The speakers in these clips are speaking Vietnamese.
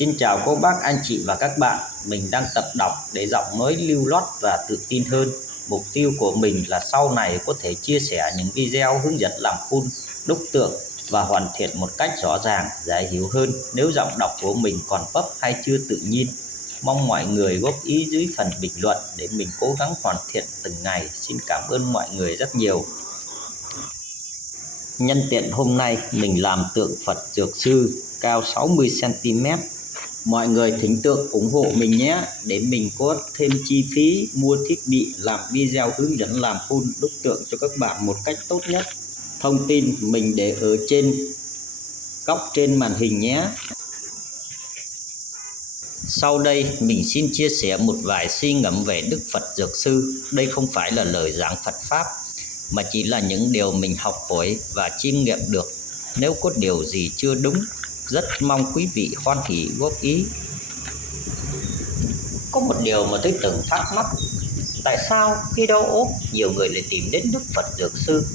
Xin chào cô bác, anh chị và các bạn. Mình đang tập đọc để giọng nói lưu loát và tự tin hơn. Mục tiêu của mình là sau này có thể chia sẻ những video hướng dẫn làm phun, đúc tượng và hoàn thiện một cách rõ ràng, dễ hiểu hơn nếu giọng đọc của mình còn vấp hay chưa tự nhiên. Mong mọi người góp ý dưới phần bình luận để mình cố gắng hoàn thiện từng ngày. Xin cảm ơn mọi người rất nhiều. Nhân tiện hôm nay mình làm tượng Phật Dược Sư cao 60 cm. Mọi người thỉnh tượng ủng hộ mình nhé, để mình có thêm chi phí mua thiết bị làm video hướng dẫn làm phun đúc tượng cho các bạn một cách tốt nhất. Thông tin mình để ở trên góc trên màn hình nhé. Sau đây mình xin chia sẻ một vài suy ngẫm về Đức Phật Dược Sư. Đây không phải là lời giảng Phật Pháp, mà chỉ là những điều mình học hỏi và chiêm nghiệm được. Nếu có điều gì chưa đúng, rất mong quý vị hoan hỉ góp ý. Có một điều mà tôi từng thắc mắc, tại sao khi đau ốm nhiều người lại tìm đến Đức Phật Dược Sư,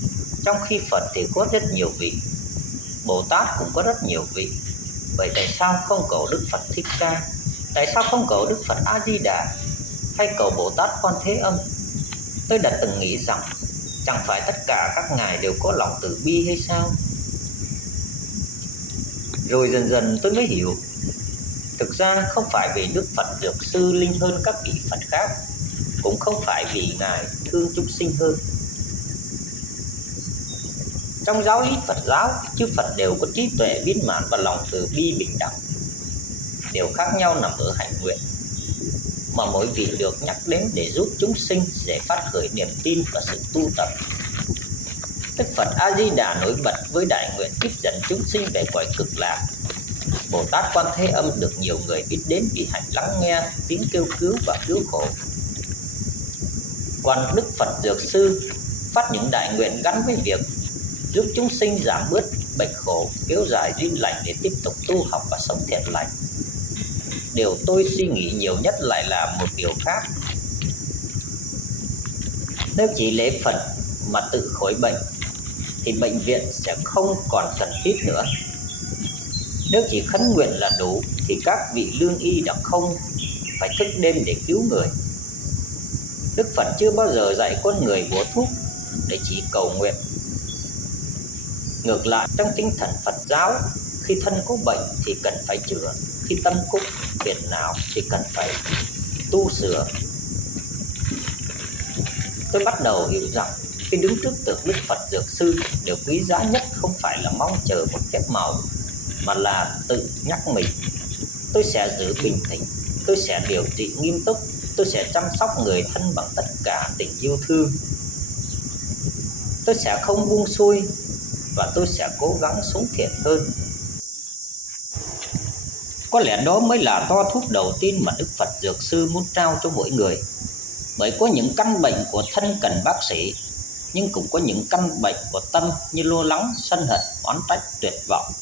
trong khi Phật thì có rất nhiều vị, Bồ Tát cũng có rất nhiều vị. Vậy tại sao không cầu Đức Phật Thích Ca? Tại sao không cầu Đức Phật A Di Đà hay cầu Bồ Tát Quan Thế Âm? Tôi đã từng nghĩ rằng chẳng phải tất cả các ngài đều có lòng từ bi hay sao? Rồi dần dần tôi mới hiểu, thực ra không phải vì Đức Phật Dược Sư linh hơn các vị Phật khác, cũng không phải vì ngài thương chúng sinh hơn. Trong giáo lý Phật giáo, chư Phật đều có trí tuệ viên mãn và lòng từ bi bình đẳng. Điều khác nhau nằm ở hạnh nguyện mà mỗi vị được nhắc đến để giúp chúng sinh dễ phát khởi niềm tin và sự tu tập. Đức Phật A Di Đà nổi bật với đại nguyện tiếp dẫn chúng sinh về cõi cực lạc. Bồ Tát Quan Thế Âm được nhiều người biết đến vì hạnh lắng nghe tiếng kêu cứu và cứu khổ. Còn Đức Phật Dược Sư phát những đại nguyện gắn với việc giúp chúng sinh giảm bớt bệnh khổ, kéo dài duyên lành để tiếp tục tu học và sống thiện lành. Điều tôi suy nghĩ nhiều nhất lại là một điều khác. Nếu chỉ lễ Phật mà tự khỏi bệnh thì bệnh viện sẽ không còn cần thiết nữa. Nếu chỉ khấn nguyện là đủ thì các vị lương y đã không phải thức đêm để cứu người. Đức Phật chưa bao giờ dạy con người bổ thuốc để chỉ cầu nguyện. Ngược lại, trong tinh thần Phật giáo, khi thân có bệnh thì cần phải chữa, khi tâm có phiền não thì cần phải tu sửa. Tôi bắt đầu hiểu rằng khi đứng trước tượng Đức Phật Dược Sư, điều quý giá nhất không phải là mong chờ một phép màu, mà là tự nhắc mình: tôi sẽ giữ bình tĩnh, tôi sẽ điều trị nghiêm túc, tôi sẽ chăm sóc người thân bằng tất cả tình yêu thương, tôi sẽ không buông xuôi và tôi sẽ cố gắng sống thiện hơn. Có lẽ đó mới là toa thuốc đầu tiên mà Đức Phật Dược Sư muốn trao cho mỗi người. Bởi có những căn bệnh của thân cần bác sĩ, nhưng cũng có những căn bệnh của tâm như lo lắng, sân hận, oán trách, tuyệt vọng.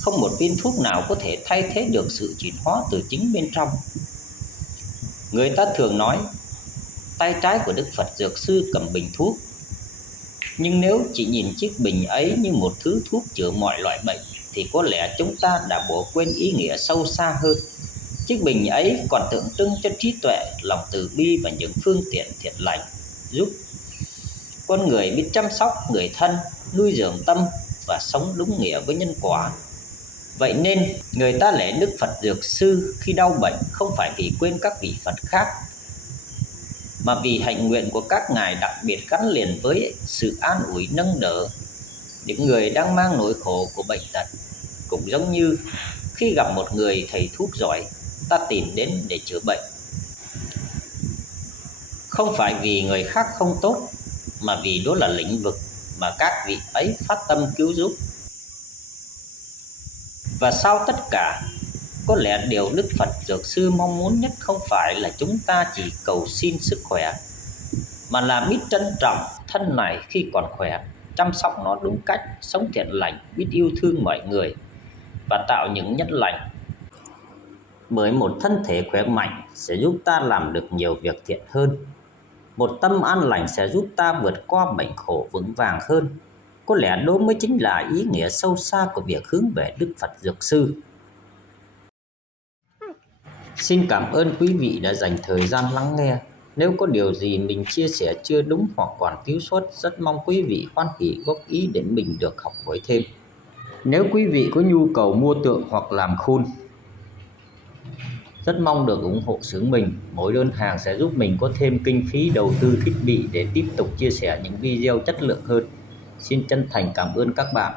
Không một viên thuốc nào có thể thay thế được sự chuyển hóa từ chính bên trong. Người ta thường nói tay trái của Đức Phật Dược Sư cầm bình thuốc, nhưng nếu chỉ nhìn chiếc bình ấy như một thứ thuốc chữa mọi loại bệnh thì có lẽ chúng ta đã bỏ quên ý nghĩa sâu xa hơn. Chiếc bình ấy còn tượng trưng cho trí tuệ, lòng từ bi và những phương tiện thiện lành, giúp con người biết chăm sóc người thân, nuôi dưỡng tâm và sống đúng nghĩa với nhân quả. Vậy nên người ta lễ Đức Phật Dược Sư khi đau bệnh không phải vì quên các vị Phật khác, mà vì hạnh nguyện của các ngài đặc biệt gắn liền với sự an ủi nâng đỡ những người đang mang nỗi khổ của bệnh tật. Cũng giống như khi gặp một người thầy thuốc giỏi, ta tìm đến để chữa bệnh, không phải vì người khác không tốt, mà vì đó là lĩnh vực mà các vị ấy phát tâm cứu giúp. Và sau tất cả, có lẽ điều Đức Phật Dược Sư mong muốn nhất không phải là chúng ta chỉ cầu xin sức khỏe, mà là biết trân trọng thân này khi còn khỏe, chăm sóc nó đúng cách, sống thiện lành, biết yêu thương mọi người và tạo những nhân lành. Bởi một thân thể khỏe mạnh sẽ giúp ta làm được nhiều việc thiện hơn. Một tâm an lành sẽ giúp ta vượt qua bệnh khổ vững vàng hơn. Có lẽ đó mới chính là ý nghĩa sâu xa của việc hướng về Đức Phật Dược Sư. Xin cảm ơn quý vị đã dành thời gian lắng nghe. Nếu có điều gì mình chia sẻ chưa đúng hoặc còn thiếu sót, rất mong quý vị hoan hỉ góp ý để mình được học hỏi thêm. Nếu quý vị có nhu cầu mua tượng hoặc làm khuôn, rất mong được ủng hộ xưởng mình. Mỗi đơn hàng sẽ giúp mình có thêm kinh phí đầu tư thiết bị để tiếp tục chia sẻ những video chất lượng hơn. Xin chân thành cảm ơn các bạn.